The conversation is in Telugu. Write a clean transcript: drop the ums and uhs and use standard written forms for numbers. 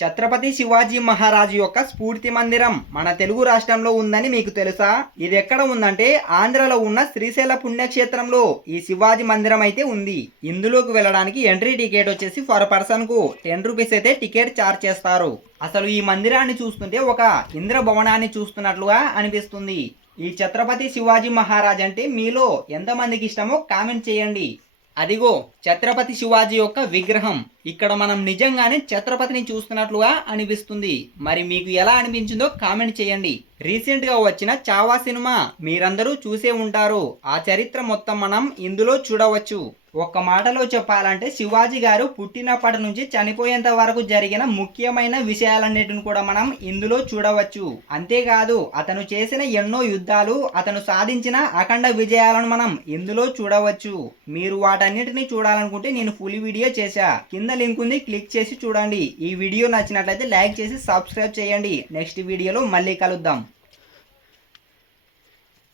ఛత్రపతి శివాజీ మహారాజు యొక్క స్ఫూర్తి మందిరం మన తెలుగు రాష్ట్రంలో ఉందని మీకు తెలుసా? ఇది ఎక్కడ ఉందంటే ఆంధ్రలో ఉన్న శ్రీశైల పుణ్యక్షేత్రంలో ఈ శివాజీ మందిరం అయితే ఉంది. ఇందులోకి వెళ్ళడానికి ఎంట్రీ టికెట్ వచ్చేసి పర్ పర్సన్ కు 10 రూపీస్ అయితే టికెట్ చార్జ్ చేస్తారు. అసలు ఈ మందిరాన్ని చూస్తుంటే ఒక ఇంద్ర భవనాన్ని చూస్తున్నట్లుగా అనిపిస్తుంది. ఈ ఛత్రపతి శివాజీ మహారాజ్ అంటే మీలో ఎంతమందికి ఇష్టమో కామెంట్ చేయండి. అదిగో ఛత్రపతి శివాజీ యొక్క విగ్రహం. ఇక్కడ మనం నిజంగానే ఛత్రపతిని చూస్తున్నట్లుగా అనిపిస్తుంది. మరి మీకు ఎలా అనిపించిందో కామెంట్ చేయండి. రీసెంట్ గా వచ్చిన చావా సినిమా మీరందరూ చూసే ఉంటారు. ఆ చరిత్ర మొత్తం మనం ఇందులో చూడవచ్చు. ఒక్క మాటలో చెప్పాలంటే శివాజీ గారు పుట్టినప్పటి నుంచి చనిపోయేంత వరకు జరిగిన ముఖ్యమైన విషయాలన్నిటిని కూడా మనం ఇందులో చూడవచ్చు. అంతేకాదు అతను చేసిన ఎన్నో యుద్ధాలు, అతను సాధించిన అఖండ విజయాలను మనం ఇందులో చూడవచ్చు. మీరు వాటన్నిటిని చూడాలనుకుంటే నేను ఫుల్ వీడియో చేశా, కింద లింక్ ఉంది, క్లిక్ చేసి చూడండి. ఈ వీడియో నచ్చినట్లయితే లైక్ చేసి సబ్స్క్రైబ్ చేయండి. నెక్స్ట్ వీడియోలో మళ్ళీ కలుద్దాం.